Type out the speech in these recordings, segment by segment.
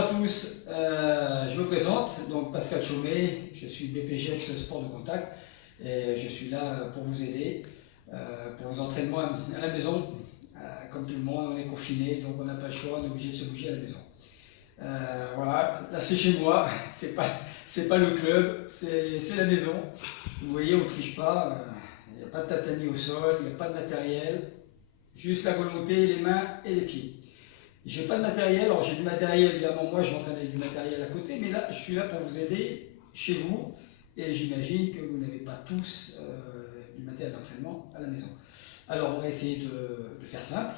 à tous, je me présente, donc Pascal Chaumet, je suis BPGEPS Sport de Contact et je suis là pour vous aider pour vos entraînements à la maison. Comme tout le monde, on est confiné, donc on n'a pas le choix, on est obligé de se bouger à la maison. Voilà, là c'est chez moi, c'est pas le club, c'est la maison. Vous voyez, on ne triche pas, il n'y a pas de tatami au sol, il n'y a pas de matériel, juste la volonté, les mains et les pieds. J'ai pas de matériel, alors j'ai du matériel, évidemment, moi je m'entraîne avec du matériel à côté, mais là je suis là pour vous aider chez vous, et j'imagine que vous n'avez pas tous du matériel d'entraînement à la maison. Alors on va essayer de faire simple.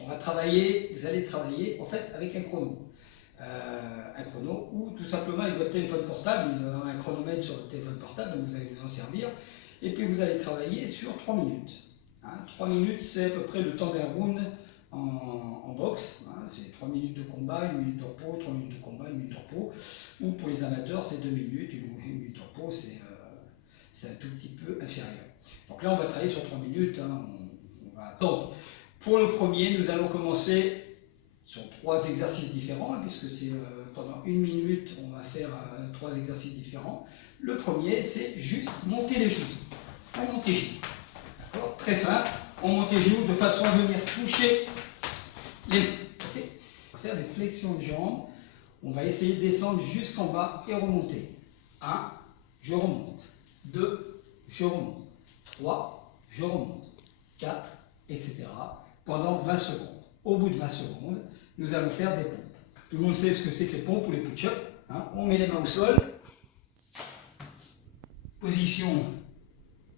On va travailler, vous allez travailler en fait avec un chrono. Un chrono ou tout simplement avec votre téléphone portable, il y aura un chronomètre sur votre téléphone portable, donc vous allez vous en servir, et puis vous allez travailler sur 3 minutes. 3 minutes, c'est à peu près le temps d'un round en boxe, c'est 3 minutes de combat, 1 minute de repos, 3 minutes de combat, 1 minute de repos, ou pour les amateurs c'est 2 minutes, 1 minute de repos, c'est un tout petit peu inférieur. Donc là on va travailler sur 3 minutes, Donc pour le premier, nous allons commencer sur 3 exercices différents, puisque c'est pendant 1 minute on va faire 3 exercices différents. Le premier c'est juste monter les genoux, on monte les genoux, d'accord, très simple. On monte les genoux de façon à venir toucher les mains. Okay, on va faire des flexions de jambes. On va essayer de descendre jusqu'en bas et remonter. 1, je remonte. 2, je remonte. 3, je remonte. 4, etc. Pendant 20 secondes. Au bout de 20 secondes, nous allons faire des pompes. Tout le monde sait ce que c'est que les pompes ou les push-ups. On met les mains au sol. Position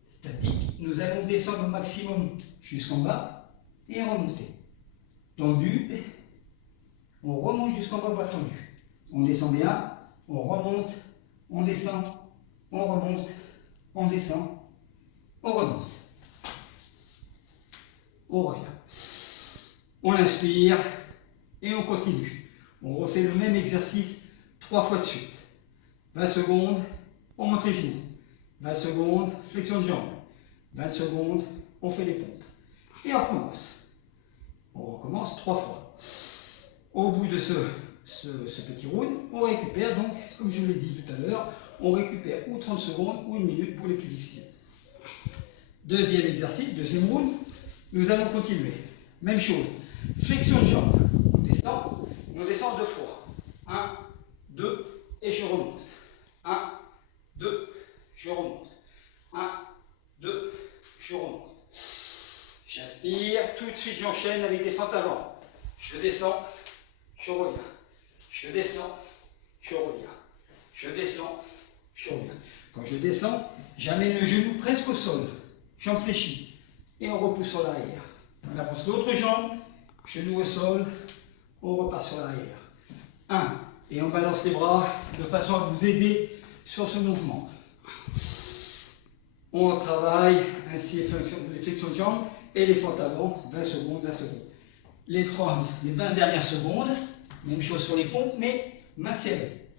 statique. Nous allons descendre au maximum jusqu'en bas et remonter. Tendu, on remonte jusqu'en bas, bras tendu. On descend bien, on remonte, on descend, on remonte, on descend, on remonte. On revient. On inspire et on continue. On refait le même exercice 3 fois de suite. 20 secondes, on monte les genoux. 20 secondes, flexion de jambe. 20 secondes, on fait les pompes. Et on recommence. On recommence 3 fois. Au bout de ce petit round, on récupère donc, comme je vous l'ai dit tout à l'heure, on récupère ou 30 secondes ou 1 minute pour les plus difficiles. Deuxième exercice, deuxième round, nous allons continuer. Même chose, flexion de jambe. On descend 2 fois. 1, 2, et je remonte. 1, 2, je remonte. 1, 2, je remonte. J'inspire, tout de suite j'enchaîne avec des fentes avant. Je descends, je reviens. Je descends, je reviens. Je descends, je reviens. Quand je descends, j'amène le genou presque au sol. Jambe fléchie. Et on repousse sur l'arrière. On avance l'autre jambe, genou au sol, on repart sur l'arrière. 1. Et on balance les bras de façon à vous aider sur ce mouvement. On travaille ainsi les flexions de jambes et les fentes avant, 20 secondes, 20 secondes. Les 20 dernières secondes, même chose sur les pompes, mais main serrée.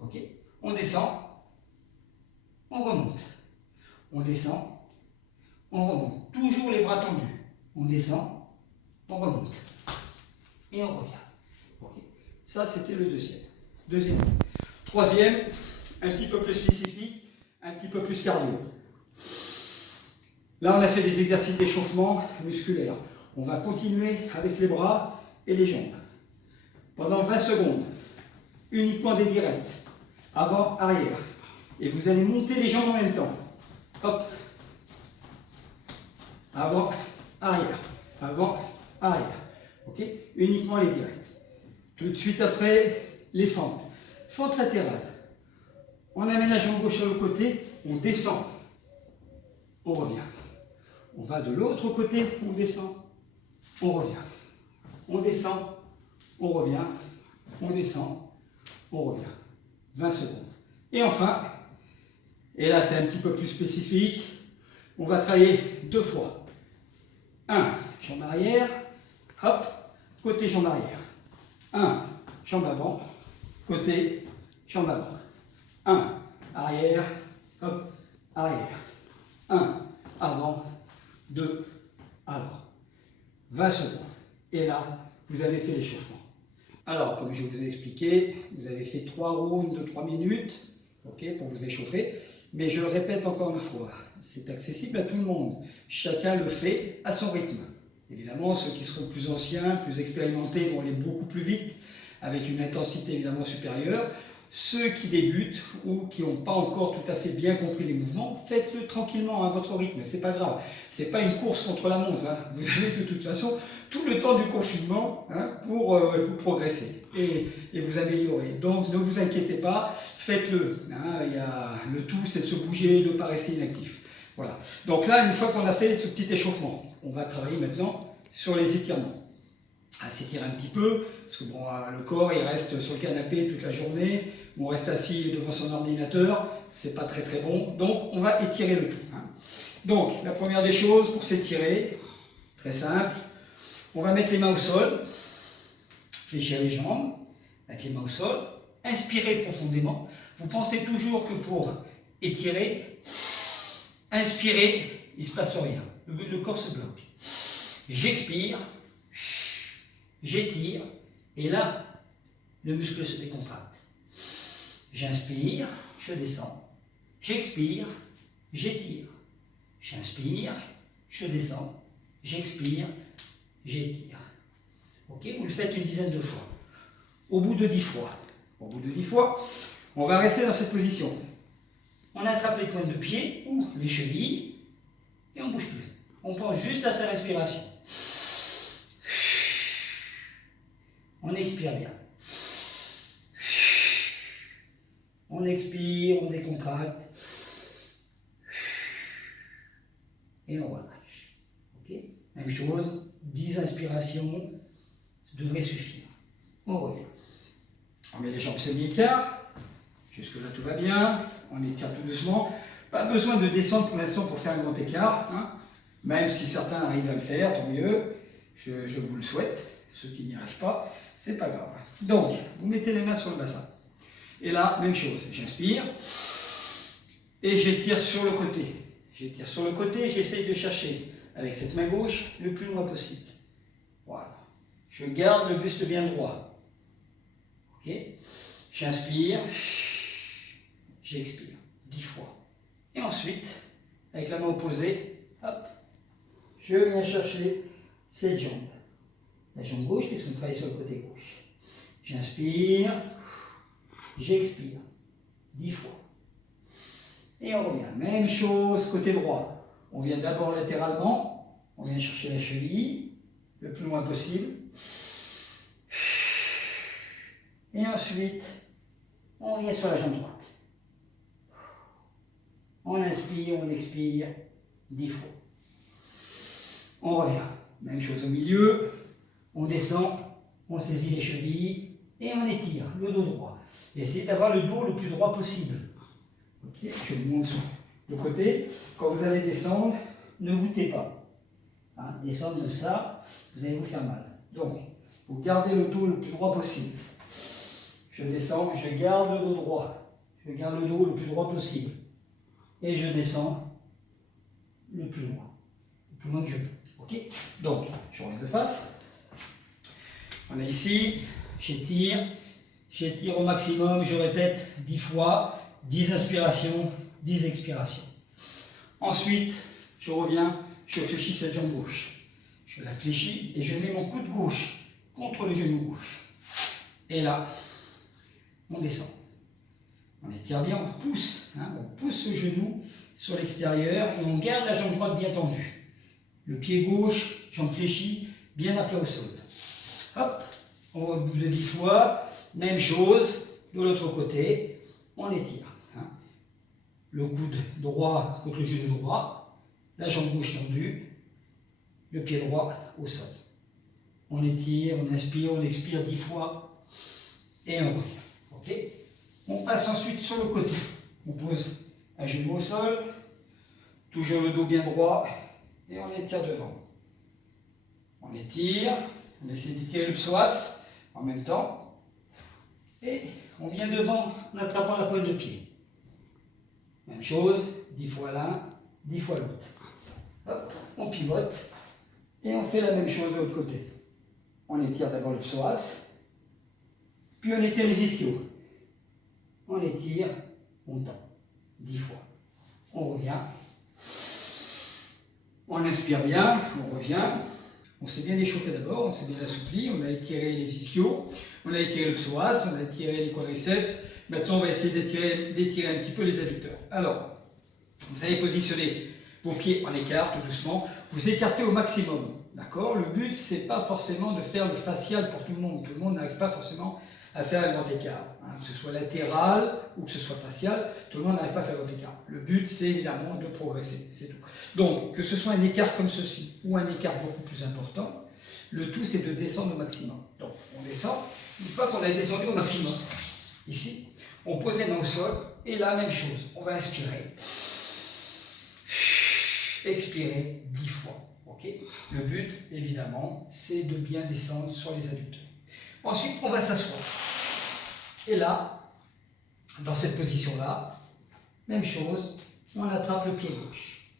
Ok, on descend, on remonte. On descend, on remonte. Toujours les bras tendus. On descend, on remonte. Et on revient. Okay. Ça, c'était le deuxième. Troisième, un petit peu plus spécifique, un petit peu plus cardio. Là, on a fait des exercices d'échauffement musculaire. On va continuer avec les bras et les jambes. Pendant 20 secondes, uniquement des directs, avant, arrière. Et vous allez monter les jambes en même temps. Hop. Avant, arrière. Avant, arrière. Ok? Uniquement les directs. Tout de suite après, les fentes. Fente latérale. On amène la jambe gauche sur le côté, on descend. On revient. On va de l'autre côté, on descend, on revient. On descend, on revient, on descend, on revient. 20 secondes. Et enfin, et là c'est un petit peu plus spécifique, on va travailler 2 fois. 1, jambe arrière, hop, côté jambe arrière. 1, jambe avant, côté jambe avant. 1, arrière, hop, arrière. 1, avant, 2, avant. 20 secondes. Et là, vous avez fait l'échauffement. Alors, comme je vous ai expliqué, vous avez fait 3 rounds de 3 minutes, ok, pour vous échauffer. Mais je le répète encore une fois, c'est accessible à tout le monde. Chacun le fait à son rythme. Évidemment, ceux qui seront plus anciens, plus expérimentés vont aller beaucoup plus vite, avec une intensité évidemment supérieure. Ceux qui débutent ou qui n'ont pas encore tout à fait bien compris les mouvements, faites-le tranquillement à votre rythme, c'est pas grave. C'est pas une course contre la montre, hein. Vous avez de toute façon tout le temps du confinement, hein, pour progresser et vous améliorer. Donc ne vous inquiétez pas, faites-le. Hein. Le tout, c'est de se bouger, de ne pas rester inactif. Voilà. Donc là, une fois qu'on a fait ce petit échauffement, on va travailler maintenant sur les étirements. À s'étirer un petit peu, parce que bon, le corps il reste sur le canapé toute la journée, on reste assis devant son ordinateur, c'est pas très très bon, donc on va étirer le tout. Hein. Donc la première des choses pour s'étirer, très simple, on va mettre les mains au sol, fléchir les jambes, mettre les mains au sol, inspirez profondément. Vous pensez toujours que pour étirer, inspirer, il ne se passe rien, le corps se bloque. J'expire. J'étire, et là, le muscle se décontracte. J'inspire, je descends. J'expire, j'étire. J'inspire, je descends. J'expire, j'étire. Ok, vous le faites une dizaine de fois. Au bout de 10 fois, on va rester dans cette position. On attrape les pointes de pied ou les chevilles et on ne bouge plus. On pense juste à sa respiration. On expire bien. On expire, on décontracte. Et on relâche. Okay, même chose, 10 inspirations, ça devrait suffire. On revient. On met les jambes semi-écart. Jusque-là, tout va bien. On étire tout doucement. Pas besoin de descendre pour l'instant pour faire un grand écart. Hein. Même si certains arrivent à le faire, tant mieux. Je vous le souhaite. Ceux qui n'y arrivent pas, c'est pas grave. Donc, vous mettez les mains sur le bassin. Et là, même chose. J'inspire et j'étire sur le côté. J'étire sur le côté, j'essaye de chercher avec cette main gauche le plus loin possible. Voilà. Je garde le buste bien droit. Ok. J'inspire, j'expire 10 fois. Et ensuite, avec la main opposée, hop, je viens chercher cette jambe. La jambe gauche, puisqu'on travaille sur le côté gauche. J'inspire, j'expire 10 fois. Et on revient. Même chose, côté droit. On vient d'abord latéralement, on vient chercher la cheville, le plus loin possible. Et ensuite, on vient sur la jambe droite. On inspire, on expire 10 fois. On revient. Même chose au milieu. On descend, on saisit les chevilles et on étire le dos droit. Essayez d'avoir le dos le plus droit possible. Okay, je vous montre de côté. Quand vous allez descendre, ne vous taisez pas. Hein, descendre comme ça, vous allez vous faire mal. Donc, vous gardez le dos le plus droit possible. Je descends, je garde le dos droit. Je garde le dos le plus droit possible. Et je descends le plus loin que je peux. Okay, donc, je reviens de face. On est ici, j'étire au maximum, je répète 10 fois, 10 inspirations, 10 expirations. Ensuite, je reviens, je fléchis cette jambe gauche. Je la fléchis et je mets mon coude gauche contre le genou gauche. Et là, on descend. On étire bien, on pousse ce genou sur l'extérieur et on garde la jambe droite bien tendue. Le pied gauche, jambe fléchie, bien à plat au sol. Hop, au bout de 10 fois, même chose, de l'autre côté, on étire. Hein. Le coude droit contre le genou droit, la jambe gauche tendue, le pied droit au sol. On étire, on inspire, on expire 10 fois et on revient. Okay, on passe ensuite sur le côté. On pose un genou au sol, toujours le dos bien droit et on étire devant. On étire. On essaie d'étirer le psoas en même temps. Et on vient devant en attrapant la pointe de pied. Même chose, 10 fois l'un, 10 fois l'autre. Hop, on pivote et on fait la même chose de l'autre côté. On étire d'abord le psoas, Puis on étire les ischios. On étire, on tend. 10 fois. On revient. On inspire bien, on revient. On s'est bien échauffé d'abord, on s'est bien assoupli, on a étiré les ischios, on a étiré le psoas, on a étiré les quadriceps. Maintenant, on va essayer d'étirer un petit peu les adducteurs. Alors, vous allez positionner vos pieds en écart, tout doucement. Vous écartez au maximum, d'accord? Le but, c'est pas forcément de faire le facial pour tout le monde. Tout le monde n'arrive pas forcément à faire un grand écart. Hein, que ce soit latéral ou que ce soit facial, tout le monde n'arrive pas à faire un grand écart. Le but, c'est évidemment de progresser, c'est tout. Donc, que ce soit un écart comme ceci ou un écart beaucoup plus important, le tout, c'est de descendre au maximum. Donc, on descend. Une fois qu'on a descendu au maximum, ici, on pose les mains au sol et là, même chose. On va inspirer. Expirer 10 fois. Okay. Le but, évidemment, c'est de bien descendre sur les adducteurs. Ensuite, on va s'asseoir. Et là, dans cette position-là, même chose, on attrape le pied gauche.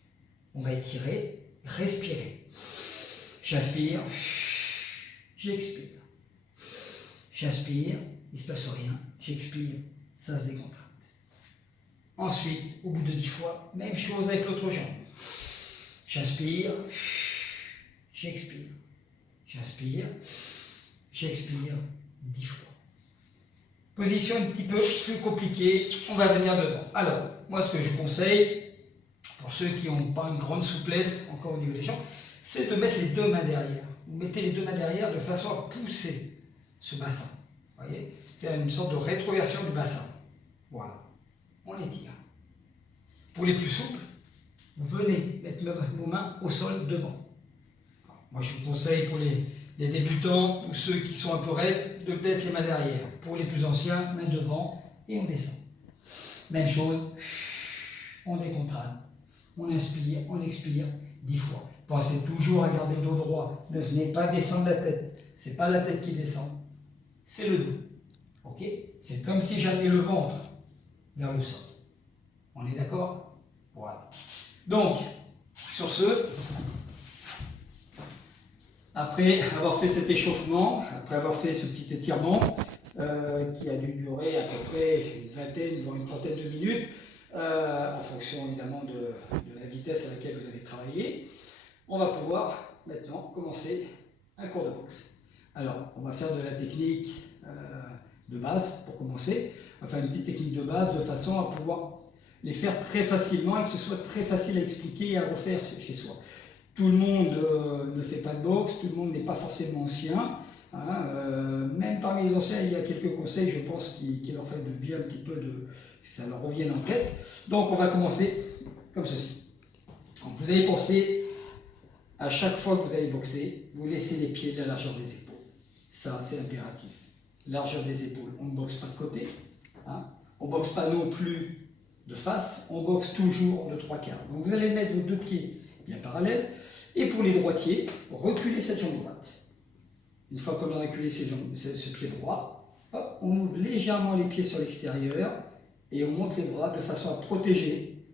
On va étirer, respirer. J'inspire, j'expire. J'inspire, il ne se passe rien. J'expire, ça se décontracte. Ensuite, au bout de 10 fois, même chose avec l'autre jambe. J'inspire, j'expire. J'inspire, j'expire 10 fois. Position un petit peu plus compliquée, on va venir devant. Alors, moi ce que je conseille, pour ceux qui n'ont pas une grande souplesse encore au niveau des jambes, c'est de mettre les deux mains derrière. Vous mettez les deux mains derrière de façon à pousser ce bassin. Vous voyez? Faire une sorte de rétroversion du bassin. Voilà. On étire. Pour les plus souples, vous venez mettre vos mains au sol devant. Alors, moi je vous conseille pour les débutants ou ceux qui sont un peu raides de mettre les mains derrière. Pour les plus anciens, mains devant et on descend. Même chose, on décontracte. On inspire, on expire 10 fois. Pensez toujours à garder le dos droit. Ne venez pas descendre la tête. Ce n'est pas la tête qui descend, c'est le dos. Ok? C'est comme si j'amenais le ventre vers le sol. On est d'accord? Voilà. Donc, sur ce, après avoir fait cet échauffement, après avoir fait ce petit étirement, qui a dû durer à peu près une vingtaine, voire une trentaine de minutes, en fonction évidemment de la vitesse à laquelle vous avez travaillé, on va pouvoir maintenant commencer un cours de boxe. Alors, on va faire de la technique de base pour commencer, enfin une petite technique de base de façon à pouvoir les faire très facilement et que ce soit très facile à expliquer et à refaire chez soi. Tout le monde ne fait pas de boxe, tout le monde n'est pas forcément ancien. Hein, même parmi les anciens, il y a quelques conseils, je pense, qui leur font de bien un petit peu, que ça leur revienne en tête. Donc on va commencer comme ceci. Donc, vous allez penser, à chaque fois que vous allez boxer, vous laissez les pieds de la largeur des épaules. Ça, c'est impératif. Largeur des épaules. On ne boxe pas de côté. Hein. On ne boxe pas non plus de face. On boxe toujours de 3/4. Donc vous allez mettre vos deux pieds bien parallèles. Et pour les droitiers, reculez cette jambe droite. Une fois qu'on a reculé ce pied droit, hop, on ouvre légèrement les pieds sur l'extérieur et on monte les bras de façon à protéger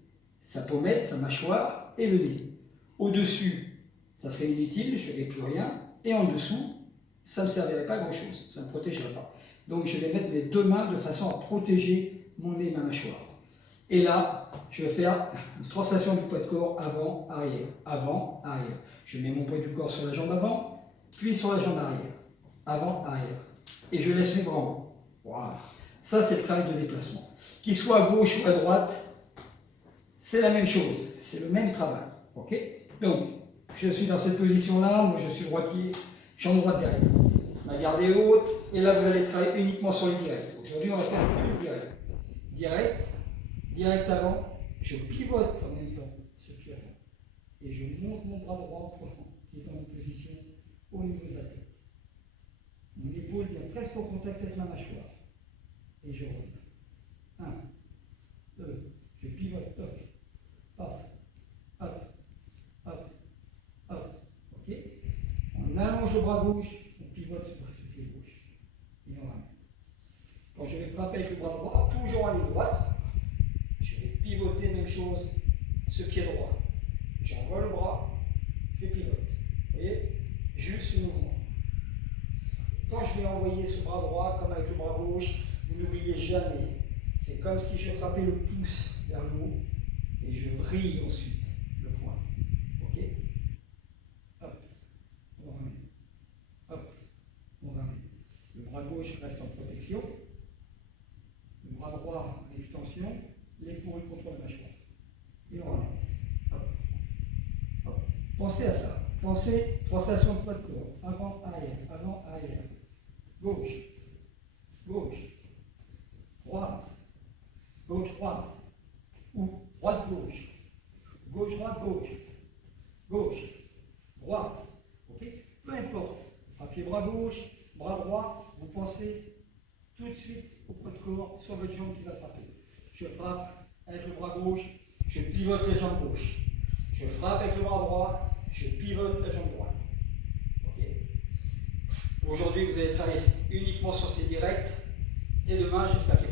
sa pommette, sa mâchoire et le nez. Au-dessus, ça serait inutile, je n'aurai plus rien. Et en dessous, ça ne me servirait pas à grand chose, ça ne me protégerait pas. Donc je vais mettre mes deux mains de façon à protéger mon nez et ma mâchoire. Et là, je vais faire une translation du poids de corps avant, arrière, avant, arrière. Je mets mon poids du corps sur la jambe avant, puis sur la jambe arrière, avant, arrière. Et je laisse mes bras en haut. Voilà. Ça, c'est le travail de déplacement. Qu'il soit à gauche ou à droite, c'est la même chose. C'est le même travail. Ok? Donc, je suis dans cette position-là. Moi, je suis droitier. Jambe droite derrière. La garde est haute. Et là, vous allez travailler uniquement sur les directs. Aujourd'hui, on va faire un direct. Direct. Direct avant. Je pivote en même temps ce pied avant. Et je monte mon bras droit qui est en position au niveau de la tête. Mon épaule vient presque au contact avec ma mâchoire. Et je reviens. 1, 2, je pivote, toc, hop, hop, hop, hop. Ok? On allonge le bras gauche, on pivote sur le pied gauche. Et on ramène. Quand je vais frapper avec le bras droit, toujours à la droite, je vais pivoter, même chose, ce pied droit. J'envoie le bras, je pivote. Vous voyez? Juste ce mouvement. quand je vais envoyer ce bras droit, comme avec le bras gauche, vous n'oubliez jamais, c'est comme si je frappais le pouce vers le haut et je vrille ensuite le poing. Ok? Hop, on ramène. Hop, on ramène. Le bras gauche reste en protection. Le bras droit en extension. L'épaule contre la mâchoire. Et on ramène. Hop, hop. Pensez à ça. Pensez, translation de poids de corps. Avant, arrière, avant, arrière. Gauche, gauche, droite, gauche, droite. Ou droite, gauche. Gauche, droite, gauche. Gauche, droite. Ok? Peu importe. Vous frappez bras gauche, bras droit, vous pensez tout de suite au poids de corps sur votre jambe qui va frapper. Je frappe avec le bras gauche, je pivote la jambe gauche. Je frappe avec le bras droit, je pivote la jambe droite. Okay. Aujourd'hui, vous allez travailler uniquement sur ces directs. Et demain, j'espère qu'il